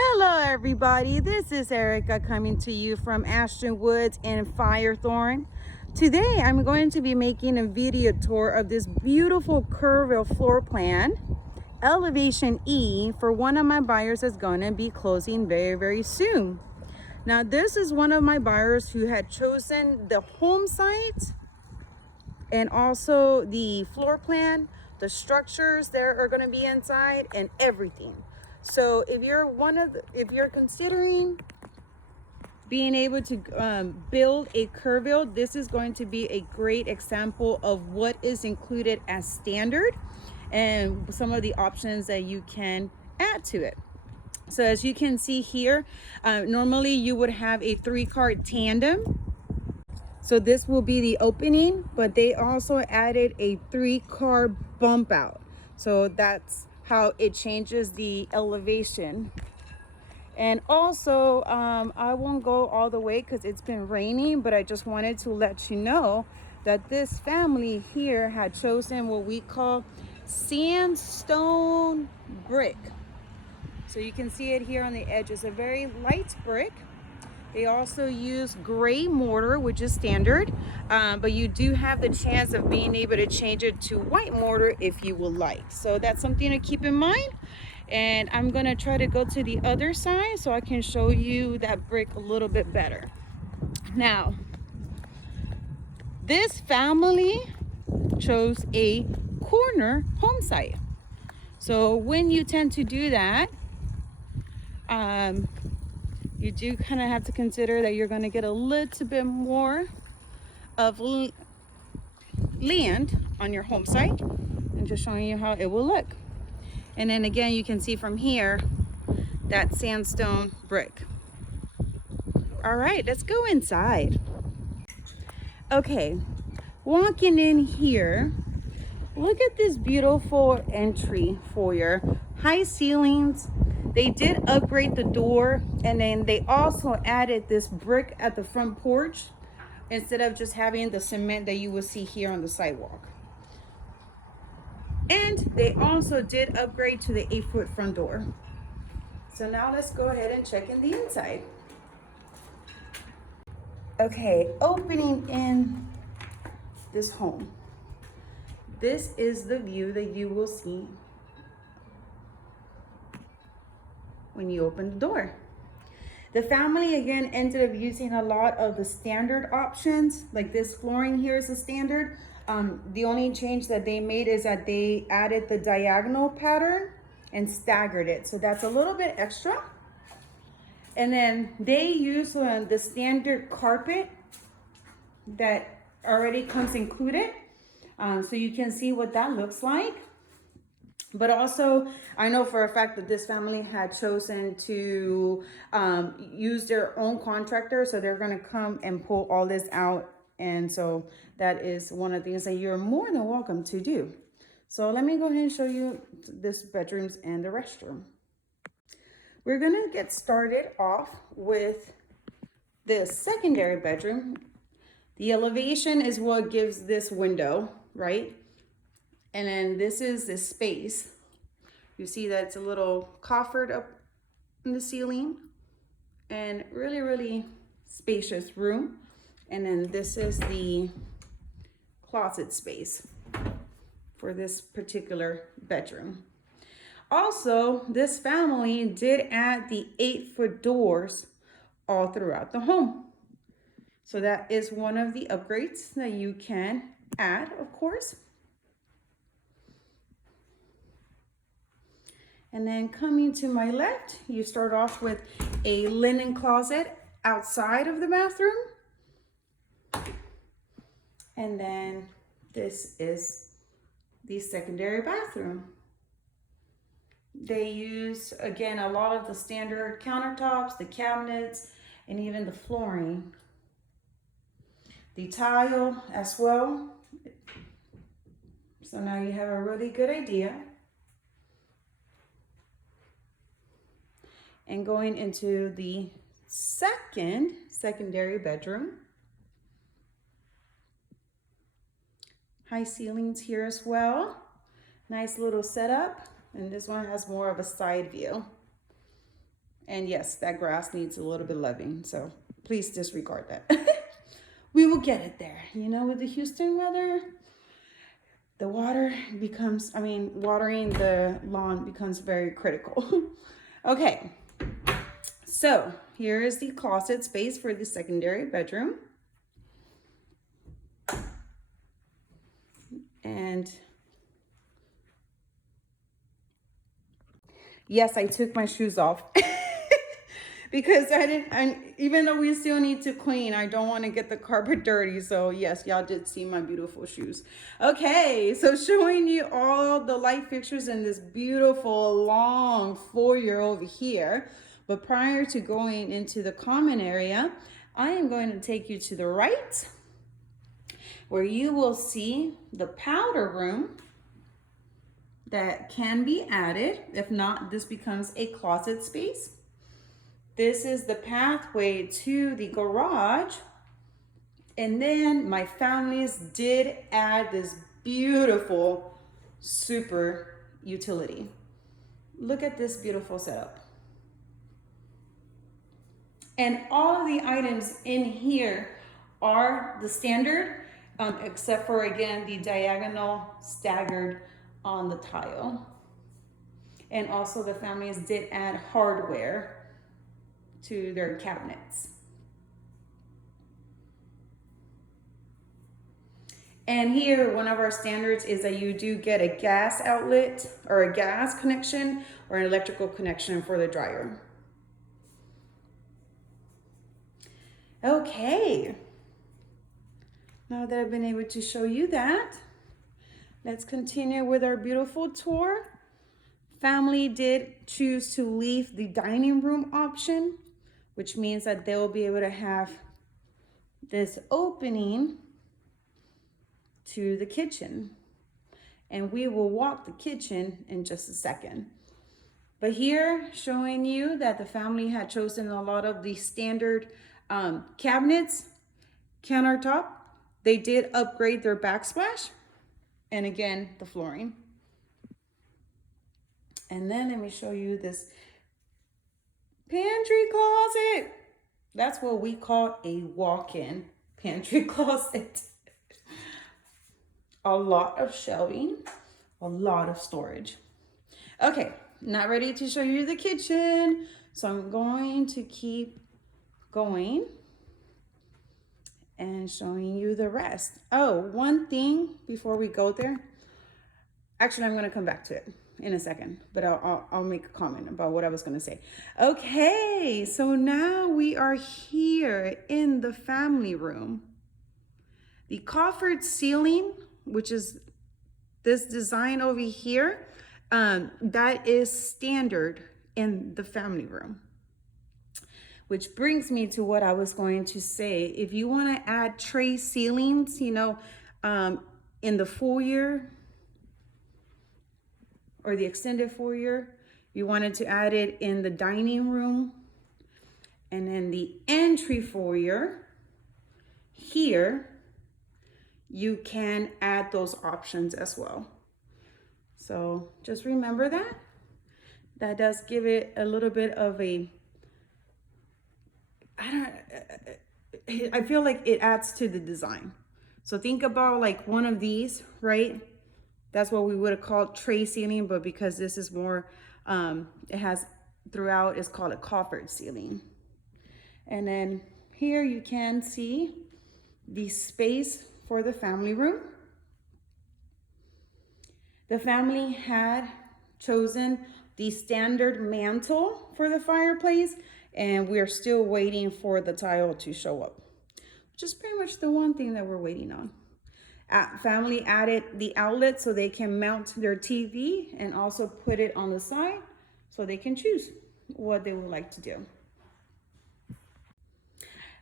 Hello everybody, this is Erica coming to you from Ashton Woods in Firethorn. Today I'm going to be making a video tour of this beautiful Kerrville floor plan, Elevation E, for one of my buyers that's going to be closing very soon. Now this is one of my buyers who had chosen the home site and also the floor plan, the structures that are going to be inside and everything. So if you're considering being able to build a Kerrville, this is going to be a great example of what is included as standard and some of the options that you can add to it. So as you can see here, normally you would have a 3-car tandem. So this will be the opening, but they also added a 3-car bump out. So that's how it changes the elevation. And also, I won't go all the way because it's been raining, but I just wanted to let you know that this family here had chosen what we call Sandstone Brick. So you can see it here on the edge. It's a very light brick. They also use gray mortar, which is standard, but you do have the chance of being able to change it to white mortar if you would like. So that's something to keep in mind. And I'm gonna try to go to the other side so I can show you that brick a little bit better. Now, this family chose a corner home site. So when you tend to do that, you do kind of have to consider that you're going to get a little bit more of land on your home site, and just showing you how it will look. And then again, you can see from here that sandstone brick. All right, let's go inside. Okay, walking in here, look at this beautiful entry foyer, high ceilings. They did upgrade the door, and then they also added this brick at the front porch instead of just having the cement that you will see here on the sidewalk. And they also did upgrade to the 8-foot front door. So now let's go ahead and check in the inside. Okay, opening in this home. This is the view that you will see when you open the door. The family again ended up using a lot of the standard options, like this flooring here is a standard. The only change that they made is that they added the diagonal pattern and staggered it. So that's a little bit extra. And then they use the standard carpet that already comes included. So you can see what that looks like. But also, I know for a fact that this family had chosen to use their own contractor. So they're going to come and pull all this out. And so that is one of the things that you're more than welcome to do. So let me go ahead and show you this bedrooms and the restroom. We're going to get started off with the secondary bedroom. The elevation is what gives this window, right? And then this is the space. You see that it's a little coffered up in the ceiling and really spacious room. And then this is the closet space for this particular bedroom. Also, this family did add the 8-foot doors all throughout the home. So that is one of the upgrades that you can add, of course. And then coming to my left, you start off with a linen closet outside of the bathroom. And then this is the secondary bathroom. They use, again, a lot of the standard countertops, the cabinets, and even the flooring. The tile as well. So now you have a really good idea. And going into the secondary bedroom. High ceilings here as well. Nice little setup. And this one has more of a side view. And yes, that grass needs a little bit loving, so please disregard that. We will get it there. You know, with the Houston weather, the water becomes, watering the lawn becomes very critical. Okay, so here is the closet space for the secondary bedroom. And yes, I took my shoes off because even though we still need to clean, I don't want to get the carpet dirty. So yes, y'all did see my beautiful shoes. Okay, so showing you all the light fixtures in this beautiful long foyer over here. But prior to going into the common area, I am going to take you to the right, where you will see the powder room that can be added. If not, this becomes a closet space. This is the pathway to the garage. And then my families did add this beautiful super utility. Look at this beautiful setup. And all of the items in here are the standard, except for, again, the diagonal staggered on the tile. And also the families did add hardware to their cabinets. And here, one of our standards is that you do get a gas outlet or a gas connection or an electrical connection for the dryer. Okay, now that I've been able to show you that, let's continue with our beautiful tour. Family did choose to leave the dining room option, which means that they will be able to have this opening to the kitchen. And we will walk the kitchen in just a second. But here, showing you that the family had chosen a lot of the standard cabinets, countertop. They did upgrade their backsplash. And again, the flooring. And then let me show you this pantry closet. That's what we call a walk-in pantry closet. A lot of shelving, a lot of storage. Okay, not ready to show you the kitchen, so I'm going to keep going and showing you the rest. Oh, one thing before we go there. Actually, I'm going to come back to it in a second, but I'll make a comment about what I was going to say. Okay, so now we are here in the family room. The coffered ceiling, which is this design over here, that is standard in the family room. Which brings me to what I was going to say. If you want to add tray ceilings, in the foyer or the extended foyer, you wanted to add it in the dining room and in the entry foyer here, you can add those options as well. So just remember that. That does give it a little bit of a, I feel like it adds to the design. So think about like one of these, right? That's what we would have called tray ceiling, but because this is more, it has throughout, it's called a coffered ceiling. And then here you can see the space for the family room. The family had chosen the standard mantle for the fireplace, and we're still waiting for the tile to show up, which is pretty much the one thing that we're waiting on. Family added the outlet so they can mount their TV and also put it on the side so they can choose what they would like to do.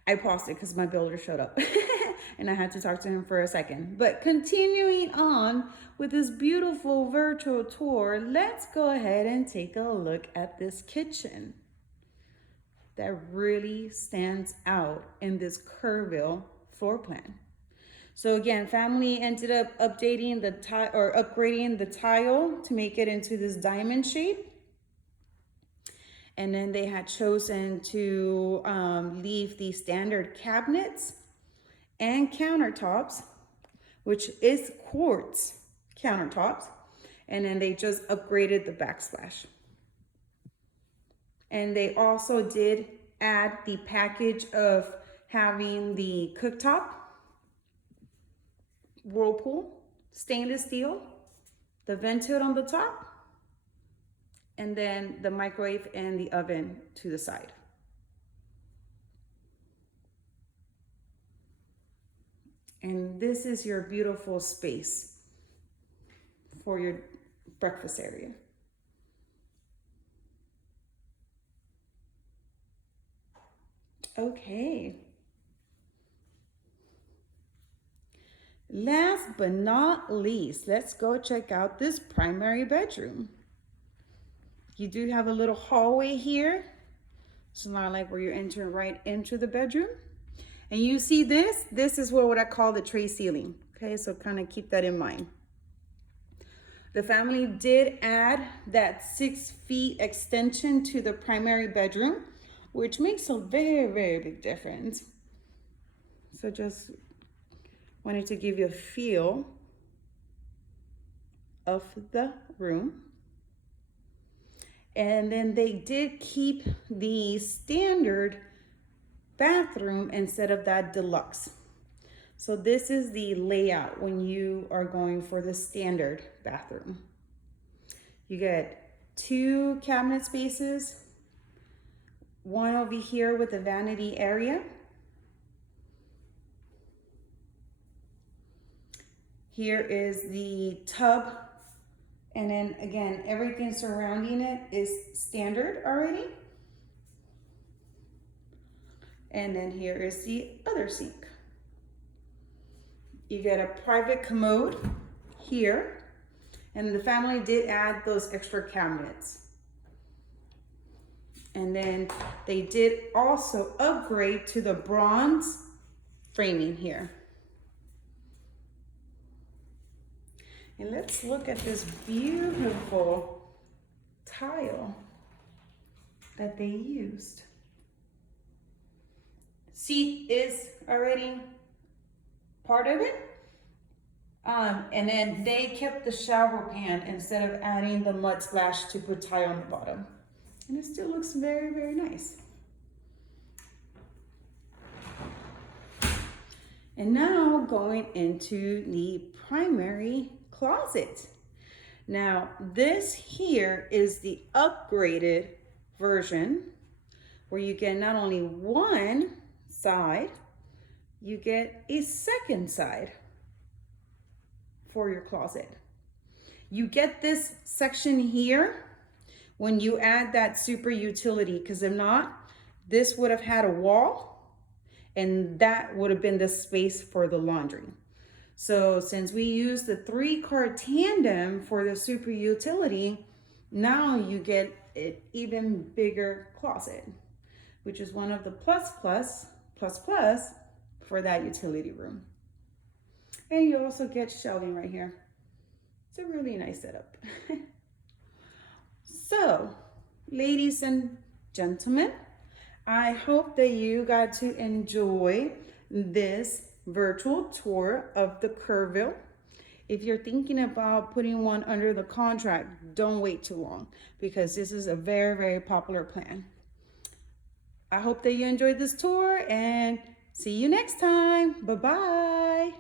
I paused it because my builder showed up and I had to talk to him for a second. But continuing on with this beautiful virtual tour, let's go ahead and take a look at this kitchen that really stands out in this Kerrville floor plan. So again, family ended up updating the tile or upgrading the tile to make it into this diamond shape. And then they had chosen to leave the standard cabinets and countertops, which is quartz countertops. And then they just upgraded the backsplash. And they also did add the package of having the cooktop, Whirlpool, stainless steel, the vent hood on the top, and then the microwave and the oven to the side. And this is your beautiful space for your breakfast area. Okay. Last but not least, let's go check out this primary bedroom. You do have a little hallway here. It's not like where you're entering right into the bedroom. And you see this? This is what I call the tray ceiling. Okay, so kind of keep that in mind. The family did add that 6 feet extension to the primary bedroom, which makes a very, very big difference. So just wanted to give you a feel of the room. And then they did keep the standard bathroom instead of that deluxe. So this is the layout when you are going for the standard bathroom. You get 2 cabinet spaces, one over here with the vanity area. Here is the tub. And then again, everything surrounding it is standard already. And then here is the other sink. You get a private commode here. And the family did add those extra cabinets. And then they did also upgrade to the bronze framing here. And let's look at this beautiful tile that they used. Seat is already part of it. And then they kept the shower pan instead of adding the mud splash to put tile on the bottom. And it still looks very, very nice. And now going into the primary closet. Now this here is the upgraded version where you get not only one side, you get a second side for your closet. You get this section here when you add that super utility, because if not, this would have had a wall and that would have been the space for the laundry. So since we use the 3-car tandem for the super utility, now you get an even bigger closet, which is one of the plus for that utility room. And you also get shelving right here. It's a really nice setup. So, ladies and gentlemen, I hope that you got to enjoy this virtual tour of the Kerrville. If you're thinking about putting one under the contract, don't wait too long, because this is a very, very popular plan. I hope that you enjoyed this tour and see you next time. Bye-bye.